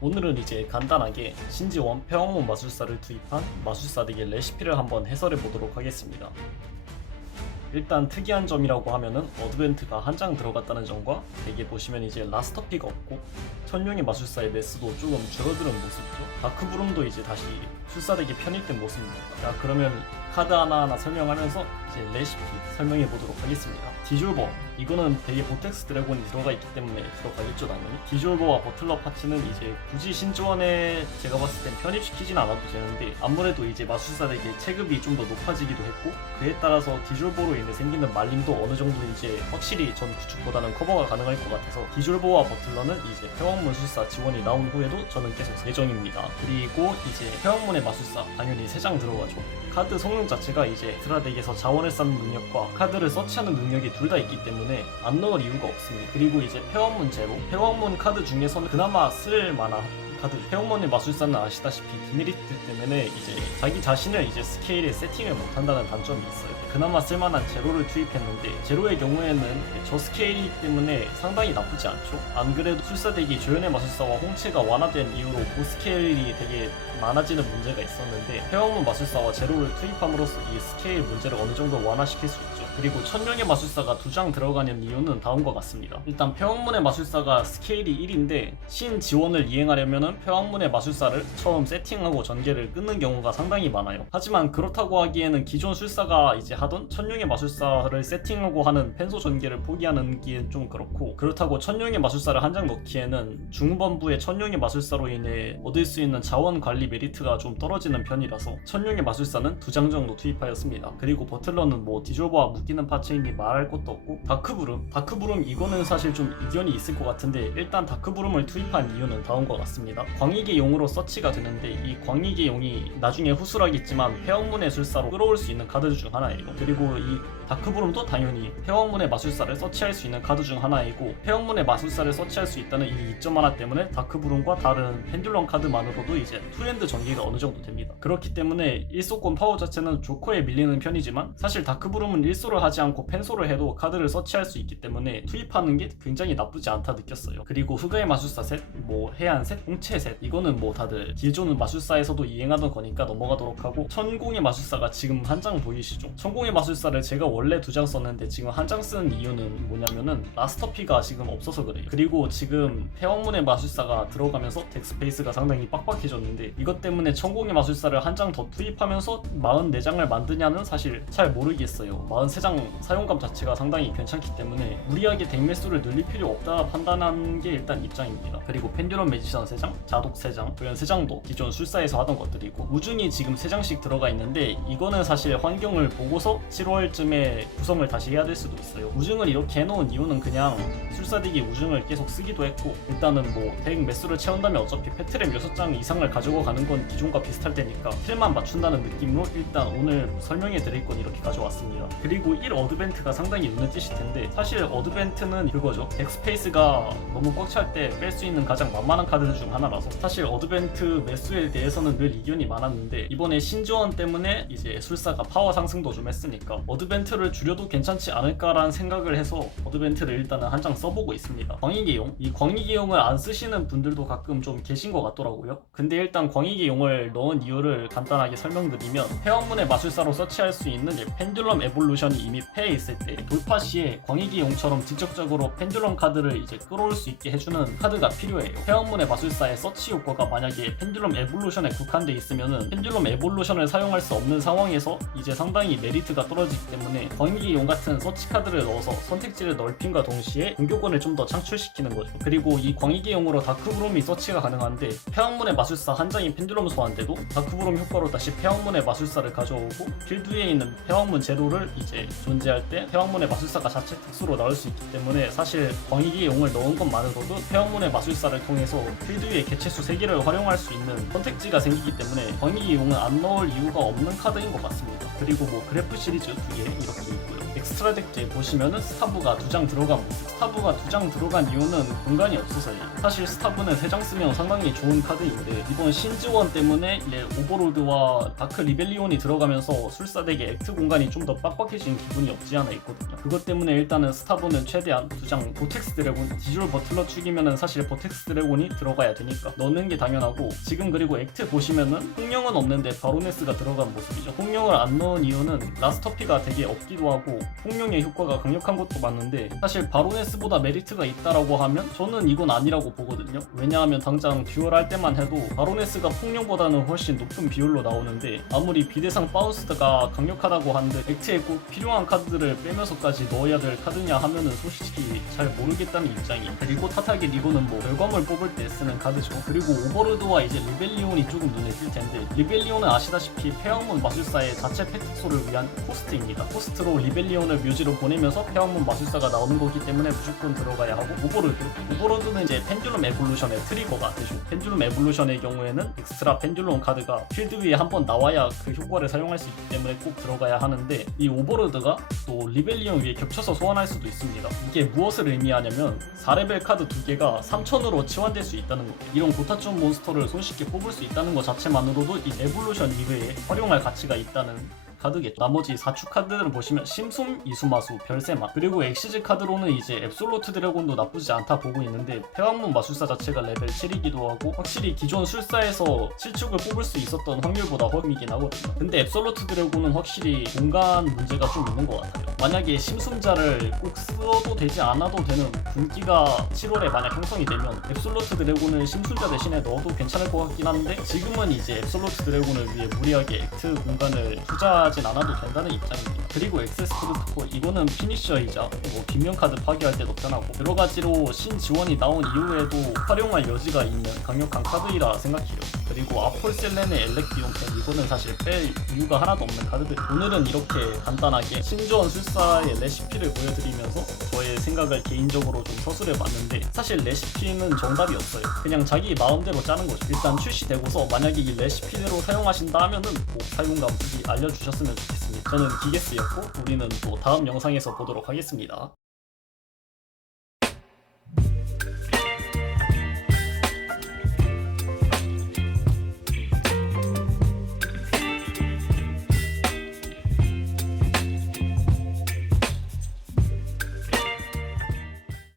오늘은 이제 간단하게 신지원 폐왕문 마술사를 투입한 마술사 덱의 레시피를 한번 해설해 보도록 하겠습니다. 일단 특이한 점이라고 하면은 어드벤트가 한 장 들어갔다는 점과 덱에 보시면 이제 라스터피가 없고 천룡의 마술사의 매스도 조금 줄어드는 모습이죠. 다크브룸도 이제 다시 술사덱에 편입된 모습입니다. 자, 그러면 카드 하나하나 설명하면서 이제 레시피 설명해 보도록 하겠습니다. 디졸버, 이거는 덱에 보텍스 드래곤이 들어가 있기 때문에 들어가겠죠 당연히. 디졸버와 버틀러 파츠는 이제 굳이 신지원에 제가 봤을 땐 편입시키진 않아도 되는데 아무래도 이제 마술사 덱의 체급이 좀 더 높아지기도 했고 그에 따라서 디졸버로 인해 생기는 말림도 어느 정도 이제 확실히 전 구축보다는 커버가 가능할 것 같아서 디졸버와 버틀러는 이제 폐왕문 술사 지원이 나온 후에도 저는 계속 예정입니다. 그리고 이제 폐왕문의 마술사 당연히 3장 들어가죠. 카드 성능 자체가 이제 드라 덱에서 자원을 쌓는 능력과 카드를 서치하는 능력이 둘 다 있기 때문에 안 넣을 이유가 없습니다. 그리고 이제 폐왕문 제로, 폐왕문 카드 중에서는 그나마 쓸 만한 카드, 폐왕문의 마술사는 아시다시피 디메리트 때문에 이제 자기 자신을 이제 스케일에 세팅을 못한다는 단점이 있어요. 그나마 쓸만한 제로를 투입했는데 제로의 경우에는 저 스케일이기 때문에 상당히 나쁘지 않죠. 안 그래도 술사덱이 조연의 마술사와 홍채가 완화된 이후로 그 스케일이 되게 많아지는 문제가 있었는데 폐왕문 마술사와 제로를 투입함으로써 이 스케일 문제를 어느 정도 완화시킬 수 있죠. 그리고 천룡의 마술사가 2장 들어가는 이유는 다음과 같습니다. 일단 폐왕문의 마술사가 스케일이 1인데 신 지원을 이행하려면 폐왕문의 마술사를 처음 세팅하고 전개를 끊는 경우가 상당히 많아요. 하지만 그렇다고 하기에는 기존 술사가 이제 하던 천룡의 마술사를 세팅하고 하는 펜소 전개를 포기하는 게 좀 그렇고, 그렇다고 천룡의 마술사를 한 장 넣기에는 중후반부의 천룡의 마술사로 인해 얻을 수 있는 자원 관리 메리트가 좀 떨어지는 편이라서 천룡의 마술사는 2장 정도 투입하였습니다. 그리고 버틀러는 뭐 디졸버와 묶이는 파츠이니 말할 것도 없고, 다크브룸 이거는 사실 좀 이견이 있을 것 같은데 일단 다크브룸을 투입한 이유는 다음과 같습니다. 광익의 용으로 서치가 되는데 이 광익의 용이 나중에 후술하겠지만 폐왕문의 술사로 끌어올 수 있는 카드 중 하나예요. 그리고 이 다크브룸도 당연히 폐왕문의 마술사를 서치할 수 있는 카드 중 하나이고, 폐왕문의 마술사를 서치할 수 있다는 이 이점 하나 때문에 다크브룸과 다른 펜듈럼 카드만으로도 이제 투핸드 전개가 어느 정도 됩니다. 그렇기 때문에 1소권 파워 자체는 조커에 밀리는 편이지만 사실 다크브룸은 1소를 하지 않고 펜소를 해도 카드를 서치할 수 있기 때문에 투입하는 게 굉장히 나쁘지 않다 느꼈어요. 그리고 흑아의 마술사 셋, 뭐 해안 셋, 홍채 셋, 이거는 뭐 다들 기존 마술사에서도 이행하던 거니까 넘어가도록 하고, 천공의 마술사가 지금 한 장 보이시죠? 천공의 마술사를 제가 원래 2장 썼는데 지금 한 장 쓰는 이유는 뭐냐면은 라스터피가 지금 없어서 그래요. 그리고 지금 폐왕문의 마술사가 들어가면서 덱 스페이스가 상당히 빡빡해졌는데 이것 때문에 천공의 마술사를 한 장 더 투입하면서 44장을 만드냐는 사실 잘 모르겠어요. 43장 사용감 자체가 상당히 괜찮기 때문에 무리하게 덱 매수를 늘릴 필요 없다 판단한 게 일단 입장입니다. 그리고 펜듈럼 매지션 3장, 자독 3장, 조연 3장도 기존 술사에서 하던 것들이고, 우중이 지금 3장씩 들어가 있는데 이거는 사실 환경을 보고서 7월쯤에 구성을 다시 해야 될 수도 있어요. 우중을 이렇게 해놓은 이유는 그냥 술사덱이 우중을 계속 쓰기도 했고, 일단은 뭐 덱 매수를 채운다면 어차피 페트랩 6장 이상을 가지고 가는 건 기존과 비슷할 테니까 필만 맞춘다는 느낌으로 일단 오늘 설명해 드릴 건 이렇게 가져왔습니다. 그리고 1 어드벤트가 상당히 눈에 띄실 텐데 사실 어드벤트는 그거죠. 덱 스페이스가 너무 꽉 찰 때 뺄 수 있는 가장 만만한 카드 중 하나라서 사실 어드벤트 매수에 대해서는 늘 이견이 많았는데 이번에 신지원 때문에 이제 술사가 파워 상승도 좀 했으니까 어드벤트를 줄여도 괜찮지 않을까라는 생각을 해서 어드벤트를 일단은 한 장 써보고 있습니다. 광익의 용, 이 광익의 용을 안 쓰시는 분들도 가끔 좀 계신 것 같더라고요. 근데 일단 광익의 용을 넣은 이유를 간단하게 설명드리면 폐왕문의 마술사로 서치할 수 있는 펜듈럼 에볼루션이 이미 패에 있을 때 돌파 시에 광익의 용처럼 직접적으로 펜듈럼 카드를 이제 끌어올 수 있게 해주는 카드가 필요해요. 폐왕문의 마술사의 서치 효과가 만약에 펜듈럼 에볼루션에 국한돼 있으면은 펜듈럼 에볼루션을 사용할 수 없는 상황에서 이제 상당히 메리트가 떨어지기 때문에 광익의 용 같은 서치 카드를 넣어서 선택지를 넓힘과 동시에 공격권을 좀 더 창출시키는 거죠. 그리고 이 광익의 용으로 다크브롬이 서치가 가능한데 폐왕문의 마술사 한 장인 펜듈럼 소환돼도 다크브롬 효과로 다시 폐왕문의 마술사를 가져오고 필드에 있는 폐왕문 제로를 이제 존재할 때 폐왕문의 마술사가 자체 특수로 나올 수 있기 때문에 사실 광익의 용을 넣은 것만으로도 폐왕문의 마술사를 통해서 필드 위에 개체수 3개를 활용할 수 있는 선택지가 생기기 때문에 광익의 용은 안 넣을 이유가 없는 카드인 것 같습니다. 그리고 뭐 그래프 시리즈 2개 이렇게 있고요. 엑스트라 덱에 보시면은 스타브가 2장 들어간 모습. 스타브가 2장 들어간 이유는 공간이 없어서예요. 사실 스타브는 3장 쓰면 상당히 좋은 카드인데 이번 신지원 때문에 이제 오버로드와 다크 리벨리온이 들어가면서 술사덱의 액트 공간이 좀 더 빡빡해진 기분이 없지 않아 있거든요. 그것 때문에 일단은 스타브는 최대한 2장 보텍스 드래곤, 디주얼 버틀러 축이면은 사실 보텍스 드래곤이 들어가야 되니까 넣는 게 당연하고, 지금 그리고 액트 보시면은 홍령은 없는데 바로네스가 들어간 모습이죠. 홍령을 안 넣은 이유는 라스터피가 되게 없기도 하고 홍령의 효과가 강력한 것도 맞는데, 사실 바로네스보다 메리트가 있다라고 하면 저는 이건 아니라고 보거든요. 왜냐하면 당장 듀얼 할 때만 해도 바로네스가 홍령보다는 훨씬 높은 비율로 나오는데, 아무리 비대상 바운스가 강력하다고 하는데 액트에 꼭 필요한 카드들을 빼면서까지 넣어야 될 카드냐 하면은 솔직히 잘 모르겠다는 입장이에요. 그리고 타타겟 이거는 뭐 결과물 뽑을 때 쓰는 카드죠. 그리고 오버로드와 이제 리벨리온이 조금 눈에 띌 텐데, 리벨리온은 아시다시피 폐왕문 마술사의 자체 팩특소를 위한 코스트입니다. 코스트로 리벨리온을 묘지로 보내면서 폐왕문 마술사가 나오는 거기 때문에 무조건 들어가야 하고, 오버로드는 이제 펜듈럼 에볼루션의 트리거가 되죠. 펜듈럼 에볼루션의 경우에는 엑스트라 펜듈럼 카드가 필드 위에 한번 나와야 그 효과를 사용할 수 있기 때문에 꼭 들어가야 하는데, 이 오버로드가 또 리벨리온 위에 겹쳐서 소환할 수도 있습니다. 이게 무엇을 의미하냐면 4레벨 카드 2개가 3000으로 치환될 수 있다는 거. 이런 고타촌 몬스터를 손쉽게 뽑을 수 있다는 것 자체만으로도 이 에볼루션 이외에 활용할 가치가 있다는 카드겠죠. 나머지 4축 카드들을 보시면 심숨, 이수마수, 별세마, 그리고 엑시즈 카드로는 이제 앱솔루트 드래곤도 나쁘지 않다 보고 있는데, 폐왕문 마술사 자체가 레벨 7이기도 하고 확실히 기존 술사에서 7축을 뽑을 수 있었던 확률보다 허미긴 하거든요. 근데 앱솔루트 드래곤은 확실히 공간 문제가 좀 있는 것 같아요. 만약에 심숨자를 꼭 써도 되지 않아도 되는 분기가 7월에 만약 형성이 되면 앱솔루트 드래곤을 심숨자 대신에 넣어도 괜찮을 것 같긴 한데, 지금은 이제 앱솔루트 드래곤을 위해 무리하게 액트 공간을 투자하진 않아도 된다는 입장입니다. 그리고 액세스 프로토콜, 이거는 피니셔이자 뭐 빈면 카드 파괴할 때 넣잖아고 여러 가지로 신지원이 나온 이후에도 활용할 여지가 있는 강력한 카드이라 생각해요. 그리고 아폴셀렌의 엘렉디온펜, 이거는 사실 뺄 이유가 하나도 없는 카드들. 오늘은 이렇게 간단하게 신지원 술사의 레시피를 보여드리면서 저의 생각을 개인적으로 좀 서술해 봤는데, 사실 레시피는 정답이 없어요. 그냥 자기 마음대로 짜는 거죠. 일단 출시되고서 만약에 이 레시피대로 사용하신다 하면은 꼭 사용감 후기 알려주셨으면 좋겠습니다. 저는 기게스였고 우리는 또 다음 영상에서 보도록 하겠습니다.